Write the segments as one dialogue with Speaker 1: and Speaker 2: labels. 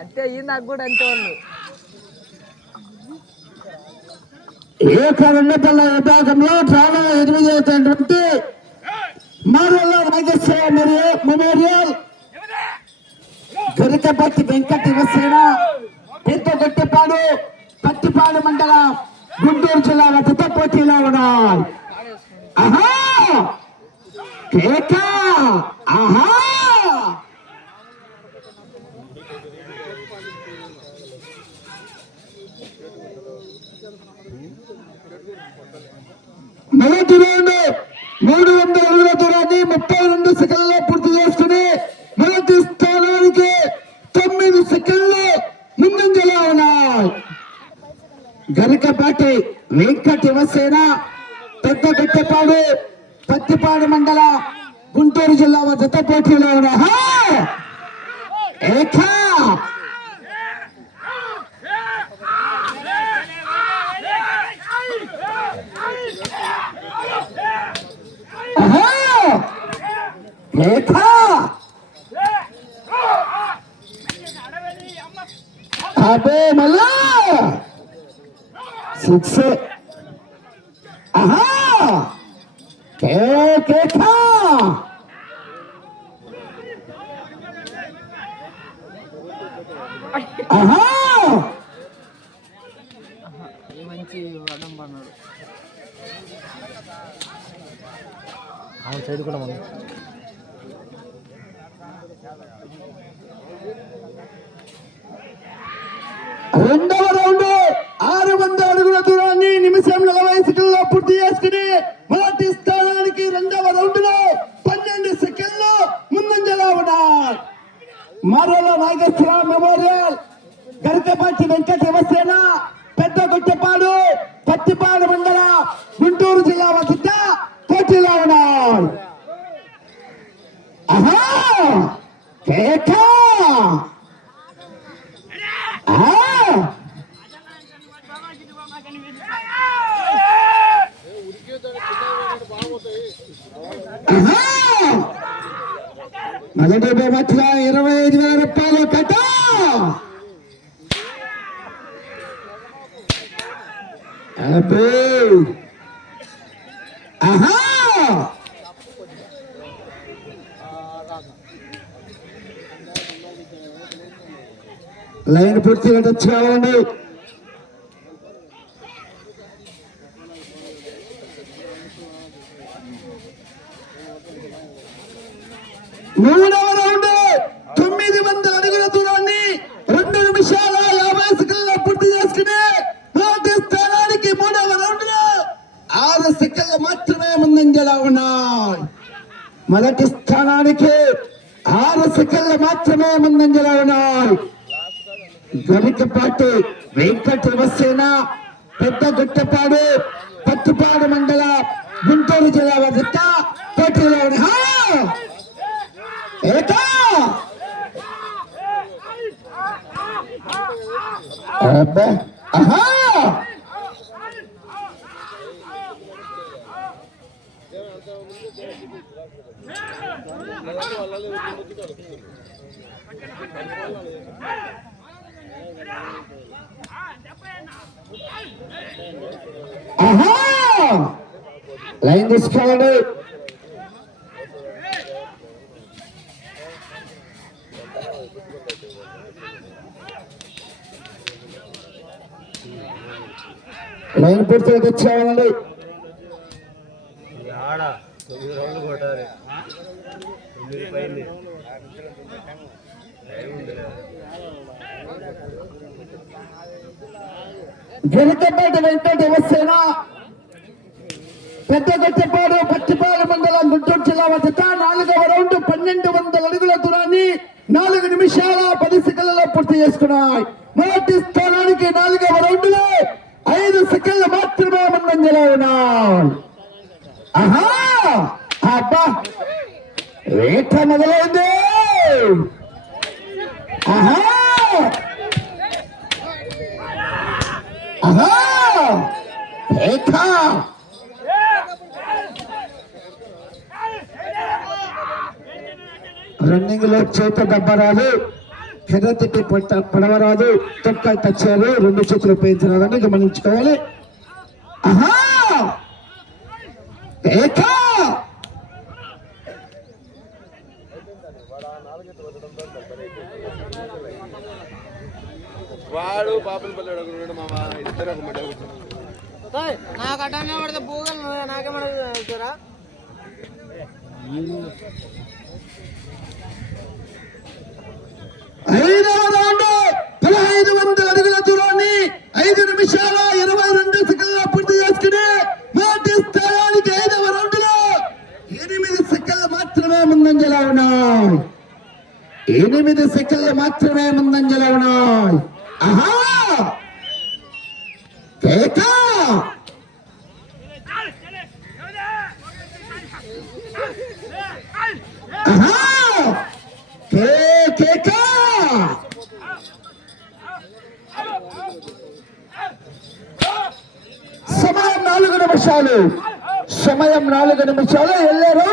Speaker 1: అంతే ఈ నాకు కూడా అంతే వాళ్ళు
Speaker 2: ఏక రెండపల్ల విభాగంలో చాలా ఎదురుచేసేటువంటి మారల్ల నాగేశ్వర మరియు మెమోరియల్. దొరికపట్టి వెంకట శివసేన పెద్ద గట్టిపాడు పత్తిపాడు మండలం గుంటూరు జిల్లా వద్ద పోటీలో ఉన్నాయి ఆహా! కేక! ఆహా! మొదటి రౌండ్ మూడు వందల అడుగుల దూరాన్ని ముప్పై రెండు సెకండ్లో పూర్తి చేసుకుని మొదటి స్థానానికి తొమ్మిది సెకండ్లు ముందంజలో ఉన్నాయి. గరికపాటి వెంకట యువసేన పెద్ద గట్టెపాడు పత్తిపాడు మండల గుంటూరు జిల్లా జత పోటీలో ఉన్నాయి హా! ఏకా ఆహా! ఏకా అదే మళ్ళా సిక్స్. ఆహా! ఆహా!
Speaker 1: మంచి పన్నాడు
Speaker 3: సైడ్ కూడా మనం
Speaker 2: రెండవ రౌండ్ ఆరు వందల అడుగుల దూరాన్ని నిమిషం నలభై సెకండ్లో పూర్తి చేసుకుని మొదటి స్థానానికి రెండవ రౌండ్లో పన్నెండు సెకండ్లు ముందంజలో ఉన్నారు. మరల నాగేశ్వర మెమోరియల్ గరికపాటి వెంకట శివసేన పెద్ద గుట్టపాడు పత్తిపాడు మండల గుంటూరు జిల్లా వద్ద పోటీలో ఉన్నారు. ఆహా కేక! మొదటి బహుమతిగా ఇరవై ఐదు వేల రూపాయలు కట్ట అబ్బో! ఆహా లైన్ పూర్తిగా టచ్ కావాలండి మూడవ రౌండ్ తొమ్మిది వందల అడుగుల దూరాన్ని రెండు నిమిషాల యాభై సెకండ్ల పూర్తి చేసుకుని మొదటి స్థానానికి మూడవ రౌండ్లో ఆరు సెకండ్లు మాత్రమే ముందంజలా ఉన్నాయి. మొదటి స్థానానికి ఆరు సెకండ్లు మాత్రమే ముందంజలా ఉన్నాయి. గరికపాటి వెంకట యువసేన పెద్ద గుట్టపాడు పత్తిపాడు మండల గుంటూరు జిల్లా వద్ద పోటీలో ఉన్నాయి. హా! ఏకా! అబ్బా! ఆహా! లైన్ తీసుకోవాలండి లైన్ పూర్తిగా తెచ్చేవాలండి
Speaker 3: ఆడ తొమ్మిది రౌండ్లు కొట్టాలి తొమ్మిది పైన
Speaker 2: గరికపాటి వెంకట యువసేన. పెద్ద గట్టపాడు పచ్చిపాడు మండలం గుంటూరు జిల్లా వద్ద నాలుగవ రౌండ్ పన్నెండు వందల అడుగుల దూరాన్ని నాలుగు నిమిషాల పది సెకండ్లలో పూర్తి చేసుకున్నాయి. మొదటి స్థానానికి నాలుగవ రౌండ్లో ఐదు సెకండ్లు మాత్రమే ముందంజలో ఉన్నాయి ఆహా! అబ్బా! వేట మొదలైంది. ఆహా ఆహా వేట రన్నింగ్లో చేత దెబ్బరాదు. కింద తిట్టి పట్ట పడవరాదు. తొక్క టచ్చారు రెండు చేతులు ఉపయోగించరాదని గమనించుకోవాలి. ఆహా! ఏకా
Speaker 3: వాడు పాపల పల్లెడు ఒకడు ఉన్నాడు మామ. ఇద్దరు ఒక
Speaker 1: నాకు పడితే
Speaker 2: ఐదవ రౌండ్ పదహైదు వందల అడుగుల దూరాన్ని ఐదు నిమిషాల ఇరవై రెండు సెకండ్ల పూర్తి చేసుకుని మొదటి స్థానానికి ఐదవ రౌండ్లో ఎనిమిది సెకండ్లు మాత్రమే ముందంజలో ఉన్నాయి. ఎనిమిది సెకండ్లు మాత్రమే ముందంజలో ఉన్నాయి. ఆహా కేకా ఆహా కే కేకా సమయం నాలుగు నిమిషాలు. సమయం నాలుగు నిమిషాలు. వెళ్ళారు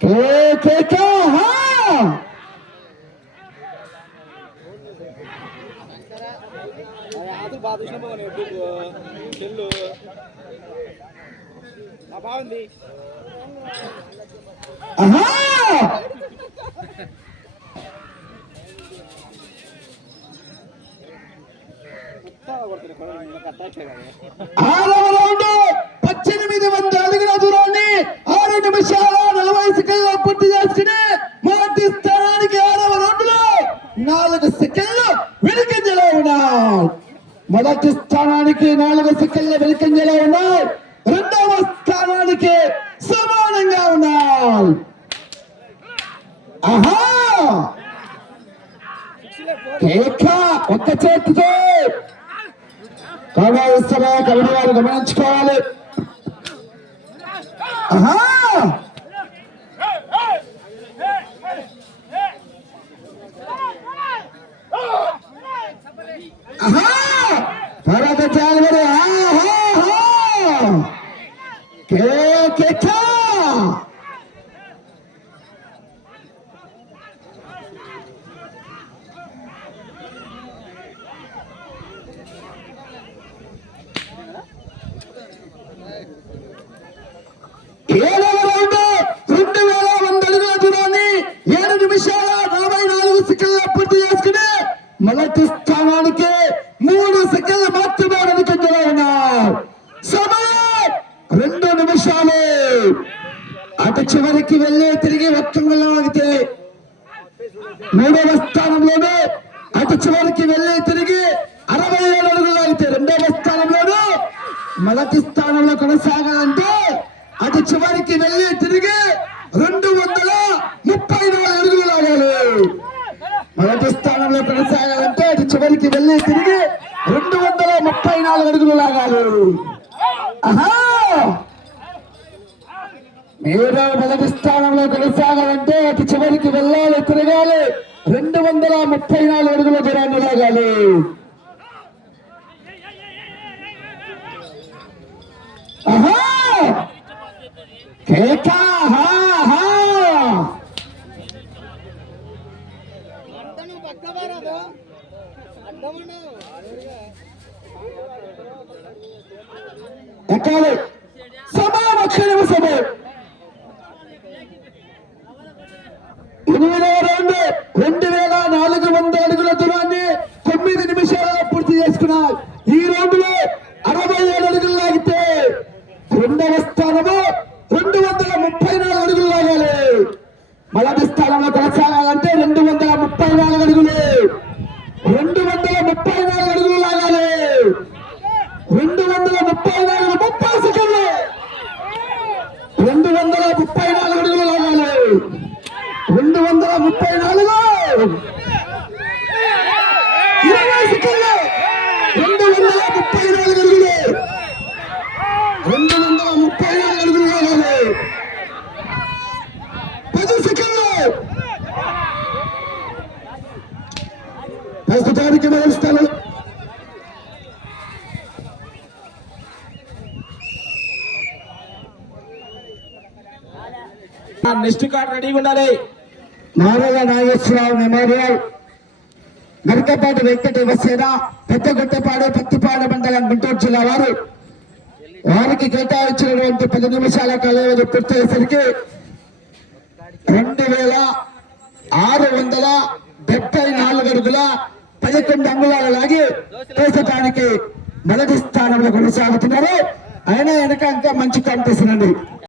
Speaker 2: কে কে কে হ্যাঁ ಅದು ಬಾಧುಷ ಮಗನೇ ಬಿಡು ಚೆಲ್ಲು నాలుగు సెకండ్లు వెనుకంజలో ఉన్నాడు మొదటి స్థానానికి నాలుగు సెకండ్ల వెనుకంజలో ఉన్నాయి. రెండవ స్థానానికి సమానంగా ఉన్నాడు ఆహా! కేక ఒక్క చేతితో. కావాల్సిన కవిడి వారు గమనించుకోవాలి. ఆహా తర్వాత చాలు మరి ఆహా కే కేక ఏడవ రౌండ్ రెండు వేల వంద అడుగుల దూరాన్ని ఏడు నిమిషాల నలభై నాలుగు సెకండ్ల పూర్తి చేసుకుని మొదటి స్థానానికి మూడు సెకండ్లు మాత్రమే వెనుకంజలో ఉన్నారు. సమయం రెండు నిమిషాలు. అటు చివరికి వెళ్ళి తిరిగి ఒక్కంగులో మూడవ స్థానంలోను అటు చివరికి వెళ్ళి తిరిగి అరవై ఏడు అడుగులు ఆగితే రెండవ స్థానంలోను మొదటి స్థానంలో కొనసాగాలంటే అటు చివరికి వెళ్ళి తిరిగి రెండు వందల ముప్పై నాలుగు అడుగులు లాగాలి మొదటి స్థానంలో కొనసాగాలంటే అటు చివరికి వెళ్ళి తిరిగి రెండు వందల ముప్పై నాలుగు అడుగులు లాగాలి ఆహా మీరు మొదటి స్థానంలో కొనసాగాలంటే అటు చివరికి వెళ్ళాలి తిరగాలి. రెండు వందల ముప్పై నాలుగు అడుగుల దూరాన్ని లాగాలి. ఎక్కాలి. నిమిషము ఎనిమిదవ రౌండ్ రెండు వేల నాలుగు వందల అడుగుల దూరాన్ని తొమ్మిది నిమిషాలలో పూర్తి చేసుకున్నారు ఈ రౌండ్లో అరవై ఏడు అడుగులు లాగితే రెండవ స్థానము రెండు వందల ముప్పై నాలుగు అడుగులు లాగాలి. మొదటి స్థానంలో కొనసాగాలంటే రెండు వందల ముప్పై నాలుగు అడుగులు. రెండు వందల ముప్పై నాలుగు అడుగులు లాగాలి. రెండు వందల ముప్పై నాలుగు ముప్పై సెకండ్లు. రెండు వందల ముప్పై முப்பது நாளுதோ ఇరవై సెకండ్లు రెండు వందల ముప్పై నాలుగు అడుగులు రెండు వందల ముప్పై నాలుగు అడుగులు వేయాలి పది సెకండ్లు ప్రస్తుతానికి
Speaker 4: మొదటి స్థానం నెక్స్ట్ కార్డ్ రెడీగా ఉండాలి
Speaker 2: నారాయణ నాగేశ్వరరావు మెమోరియల్ గరికపాటి వెంకట యువసేన పెద్దగొట్టపాడు పత్తిపాడు మండలం గుంటూరు జిల్లా వారు. వారికి కేటాయించినటువంటి పది నిమిషాల కాలం పూర్తయ్యేసరికి రెండు వేల ఆరు వందల డెబ్బై నాలుగు అడుగుల పదకొండు అంగుళాల లాగి దేశటానికి మొదటి స్థానంలో కొనసాగుతున్నారు. అయినా వెనక ఇంకా మంచి కాంపిటీషన్ అండి